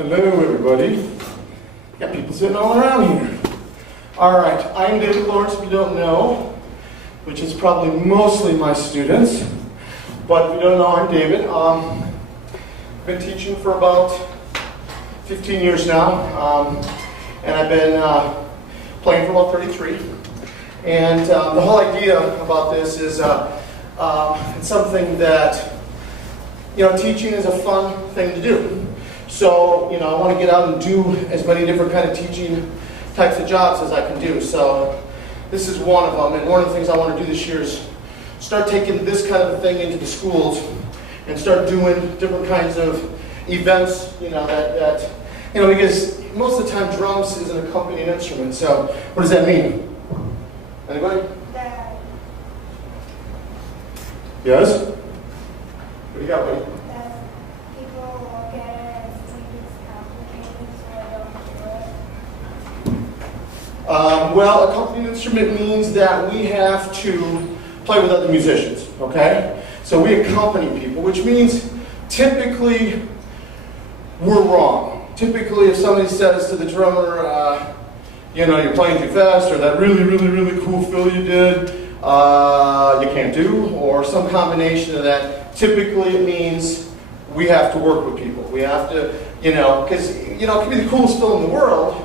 Hello, everybody. Got people sitting all around here. All right, I'm David Lawrence, if you don't know, which is probably mostly my students. But if you don't know, I'm David. I've been teaching for about 15 years now, and I've been playing for about 33. And the whole idea about this is it's something that, teaching is a fun thing to do. So, I want to get out and do as many different kind of teaching types of jobs as I can do. So, this is one of them. And one of the things I want to do this year is start taking this kind of thing into the schools and start doing different kinds of events, because most of the time drums is an accompanying instrument. So, what does that mean? Anybody? Yes? What do you got, buddy? Well, accompanying instrument means that we have to play with other musicians, okay? So we accompany people, which means typically we're wrong. Typically if somebody says to the drummer, you're playing too fast, or that really, really, really cool fill you did, you can't do, or some combination of that, typically it means we have to work with people. We have to, because, it can be the coolest fill in the world,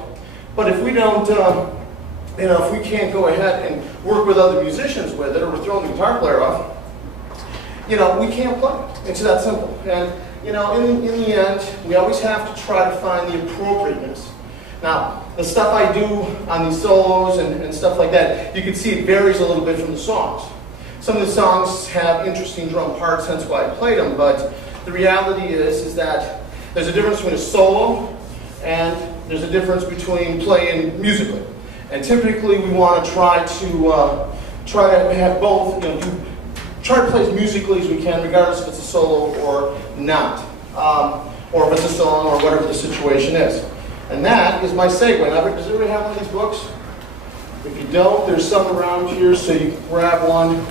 but if we don't, if we can't go ahead and work with other musicians with it, or we're throwing the guitar player off, we can't play. It's that simple. And, in the end, we always have to try to find the appropriateness. Now, the stuff I do on these solos and stuff like that, you can see it varies a little bit from the songs. Some of the songs have interesting drum parts, hence why I played them, but the reality is that there's a difference between a solo and there's a difference between playing musically. And typically we want to try to have both, try to play as musically as we can, regardless if it's a solo or not, or if it's a song or whatever the situation is. And that is my segue. Now, does everybody have one of these books? If you don't, there's some around here, so you can grab one.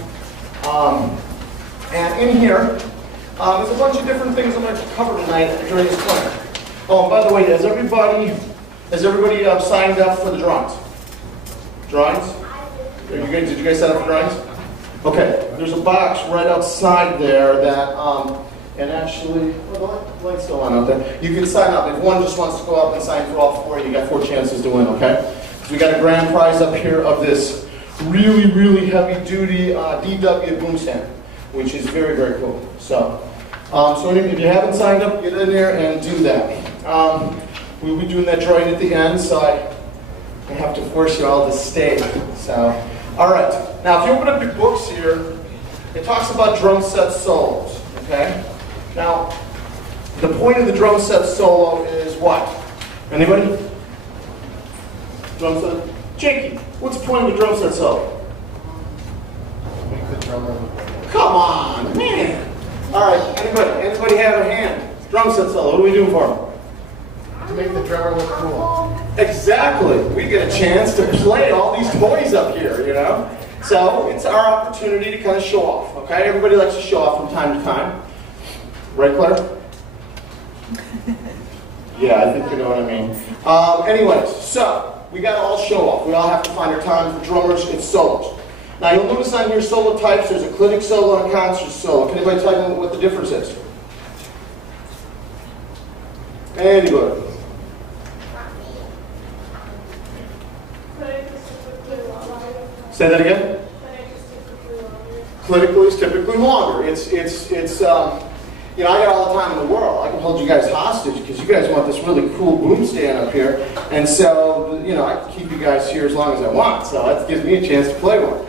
And in here, there's a bunch of different things I'm going to cover tonight during this class. Oh, and by the way, has everybody signed up for the drawings? Drawings? Did you guys sign up for drawings? Okay, there's a box right outside there that, and actually, well, the light's still on out there. You can sign up. If one just wants to go up and sign for all four, you got 4 chances to win, okay? So we got a grand prize up here of this really, really heavy-duty DW boom stand, which is very, very cool. So if you haven't signed up, get in there and do that. We'll be doing that drawing at the end, so I have to force you all to stay. So, all right. Now, if you open up your books here, it talks about drum set solos. Okay. Now, the point of the drum set solo is what? Anybody? Drum set. Jakey, what's the point of a drum set solo? Make the drummer look better. Come on, man. All right. Anybody have a hand? Drum set solo. What are we doing for them? To make the drummer look cool. Exactly. We get a chance to play all these toys up here, So it's our opportunity to kind of show off, okay? Everybody likes to show off from time to time. Right, Claire? Yeah, I think you know what I mean. Anyways, so we got to all show off. We all have to find our time. For drummers, it's solos. Now you'll notice on your solo types, there's a clinic solo and a concert solo. Can anybody tell me what the difference is? Anybody? Say that again? Clinically is typically longer. I got all the time in the world. I can hold you guys hostage because you guys want this really cool boom stand up here. And so, I can keep you guys here as long as I want. So that gives me a chance to play one.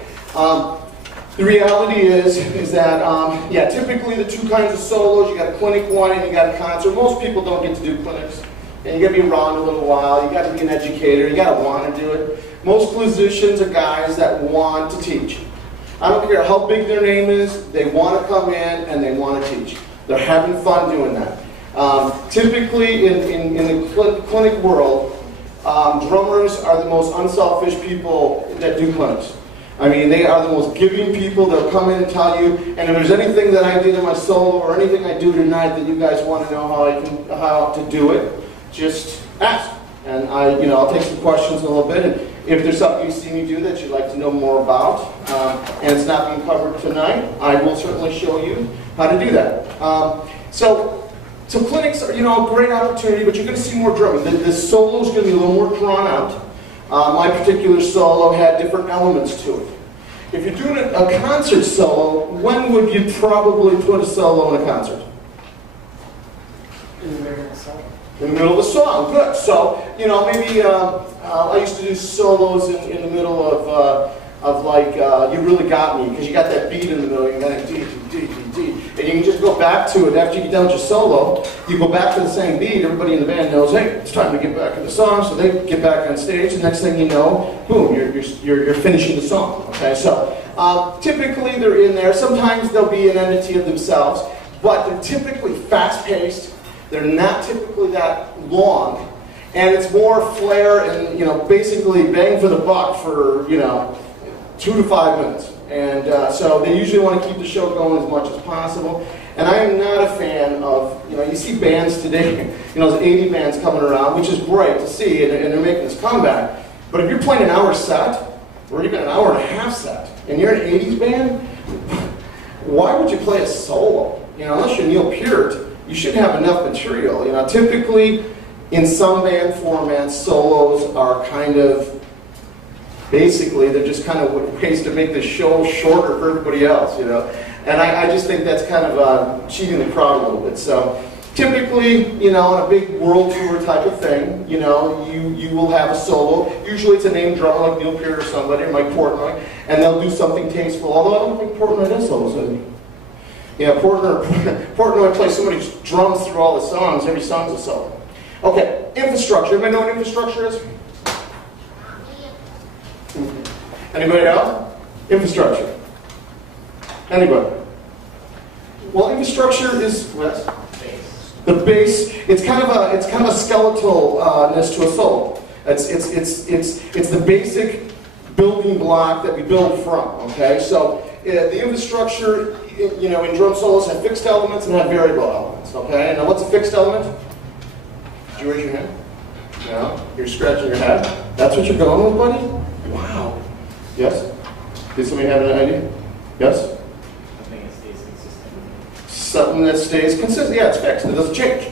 The reality is that, typically the 2 kinds of solos, you got a clinic one and you got a concert. Most people don't get to do clinics. And you got to be around a little while. You got to be an educator. You got to want to do it. Most musicians are guys that want to teach. I don't care how big their name is. They want to come in and they want to teach. They're having fun doing that. Typically in the clinic world, drummers are the most unselfish people that do clinics. I mean, they are the most giving people. They'll come in and tell you, and if there's anything that I did in my solo or anything I do tonight that you guys want to know how to do it, just ask. And I'll take some questions in a little bit. And if there's something you see me do that you'd like to know more about, and it's not being covered tonight, I will certainly show you how to do that. So clinics are, a great opportunity, but you're going to see more drumming. The solo is going to be a little more drawn out. My particular solo had different elements to it. If you're doing a concert solo, when would you probably put a solo in a concert? In the middle of the song. In the middle of the song, good. So, maybe I used to do solos in the middle of like, You Really Got Me, because you got that beat in the middle, you got that D, D, D, D, and you can just go back to it after you get done with your solo. You go back to the same beat, everybody in the band knows, hey, it's time to get back in the song, so they get back on stage, and next thing you know, boom, you're finishing the song, okay? So, typically they're in there, sometimes they'll be an entity of themselves, but they're typically fast-paced. They're not typically that long, and it's more flair and, basically bang for the buck for, 2 to 5 minutes. And so they usually want to keep the show going as much as possible. And I am not a fan of, you see bands today, there's 80 bands coming around, which is great to see, and they're making this comeback. But if you're playing an hour set, or even an hour and a half set, and you're an 80s band, why would you play a solo? Unless you're Neil Peart, you should have enough material. Typically, in some band formats, solos are kind of, basically, they're just kind of ways to make the show shorter for everybody else, And I just think that's kind of cheating the crowd a little bit. So, typically, on a big world tour type of thing, you will have a solo. Usually it's a named drummer like Neil Peart or somebody, or Mike Portnoy, and they'll do something tasteful, although I don't think Portnoy does solos. Portnoy plays so many drums through all the songs, every song's a solo. Okay, infrastructure. Anybody know what infrastructure is? Anybody else? Infrastructure. Anybody? Well, infrastructure is the base. It's kind of a skeletalness to a solo. It's the basic building block that we build from. Okay, so the infrastructure, in drum solos have fixed elements and have variable elements. Okay, now what's a fixed element? Did you raise your hand? No, you're scratching your head. That's what you're going with, buddy? Wow. Yes. Did somebody have an idea? Yes. Something that stays consistent. Something that stays consistent. Yeah, it's fixed. It doesn't change.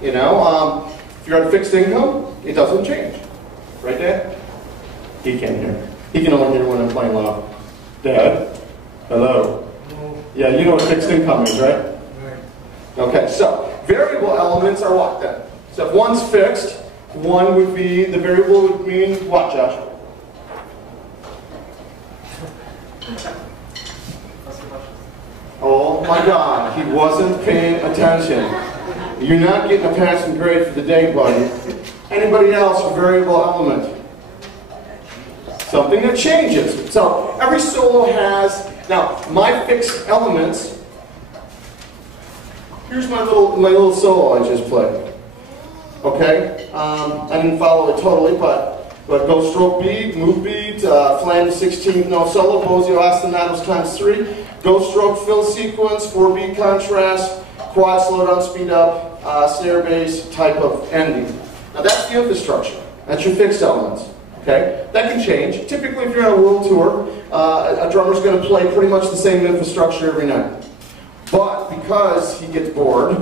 If you're on fixed income, it doesn't change. Right, Dad? He can't hear. He can only hear when I'm playing loud. Dad? Hello? Yeah, you know what fixed income is, right? Right. Okay, so variable elements are what then? So if one's fixed, one would be, the variable would mean what, Josh? Oh my God, he wasn't paying attention. You're not getting a passing grade for the day, buddy. Anybody else, a variable element? Something that changes. So every solo has, now my fixed elements, here's my little solo I just played. Okay? I didn't follow it totally, but go stroke beat, move beat, flange 16th note solo, Bosio ostinatos times 3, go stroke fill sequence, 4-beat contrast, quad slow down, speed up, snare bass type of ending. Now that's the infrastructure. That's your fixed elements. Okay? That can change. Typically, if you're on a world tour, a drummer's going to play pretty much the same infrastructure every night. But because he gets bored,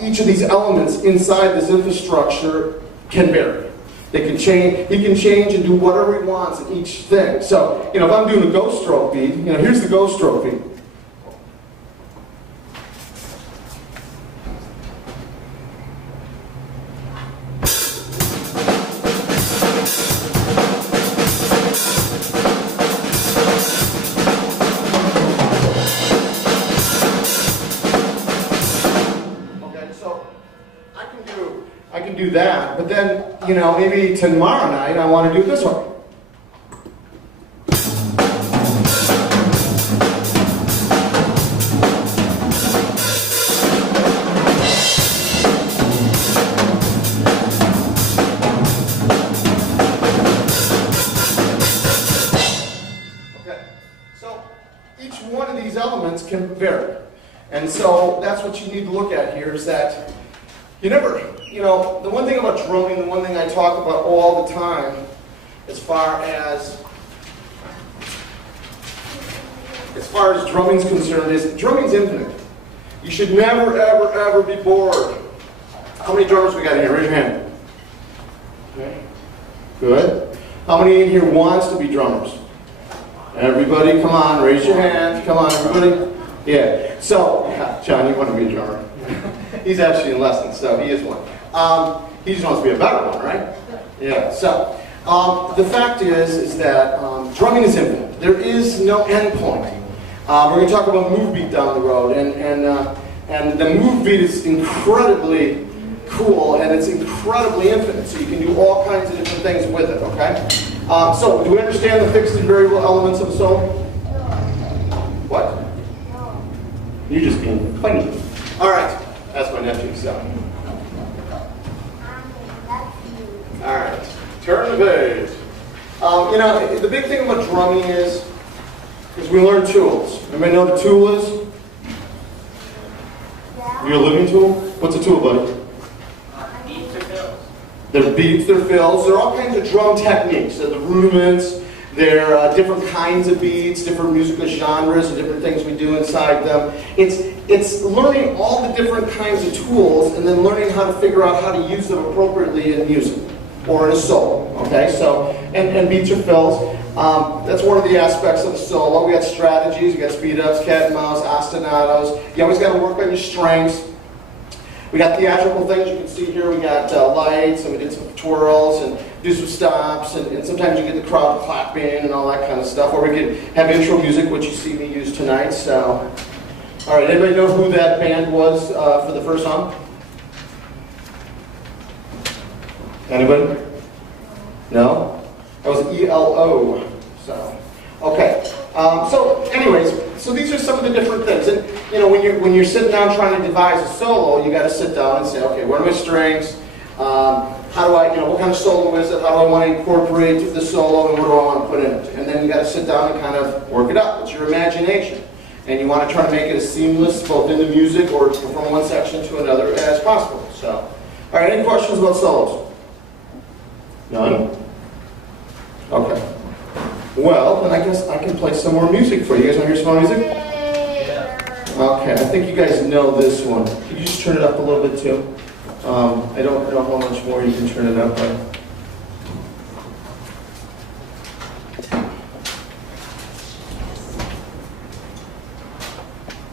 each of these elements inside this infrastructure can vary. They can change. He can change and do whatever he wants in each thing. So, if I'm doing a ghost stroke beat, here's the ghost stroke beat. I can do that, but then, maybe tomorrow night I want to do this one. Okay, so each one of these elements can vary. And so that's what you need to look at here is that You never, the one thing about drumming, the one thing I talk about all the time, as far as drumming's concerned, is drumming's infinite. You should never, ever, ever be bored. How many drummers we got in here? Raise your hand. Okay. Good. How many in here wants to be drummers? Everybody, come on, raise your hand. Come on, everybody. Yeah. So, John, you want to be a drummer? He's actually in lessons, so he is one. He just wants to be a better one, right? Yeah. So, the fact is that drumming is infinite. There is no end point. We're going to talk about move beat down the road, and the move beat is incredibly cool, and it's incredibly infinite, so you can do all kinds of different things with it, okay? So, do we understand the fixed and variable elements of a solo? What? You're just being funny. All right, that's my nephew, so. All right, turn the page. The big thing about drumming is we learn tools. Anybody know what a tool is? You're a living tool? What's a tool, buddy? Beats or fills? They're beats, they're fills. There are all kinds of drum techniques. So the rudiments, there are different kinds of beats, different musical genres, and different things we do inside them. It's learning all the different kinds of tools and then learning how to figure out how to use them appropriately in music or in a solo. Okay, so, and beats or fills. That's one of the aspects of the solo. We got strategies, we got speed ups, cat and mouse, ostinatos. You always got to work on your strengths. We got theatrical things you can see here. We got lights, and we did some twirls, and do some stops, and sometimes you get the crowd clapping and all that kind of stuff. Or we could have intro music, which you see me use tonight. So, all right, anybody know who that band was for the first song? Anybody? No? That was ELO. So, okay. So, anyways, so these are some of the different things. And when you're sitting down trying to devise a solo, you got to sit down and say, okay, what are my strengths? How do I, what kind of solo is it? How do I want to incorporate the solo, and what do I want to put in it? And then you got to sit down and kind of work it up. It's your imagination, and you want to try to make it as seamless, both in the music or from one section to another, as possible. So, all right, any questions about solos? None? Okay. Well, then I guess I can play some more music for you. You guys want to hear some more music? Yeah. Okay, I think you guys know this one. Could you just turn it up a little bit too? I don't know how much more you can turn it up by.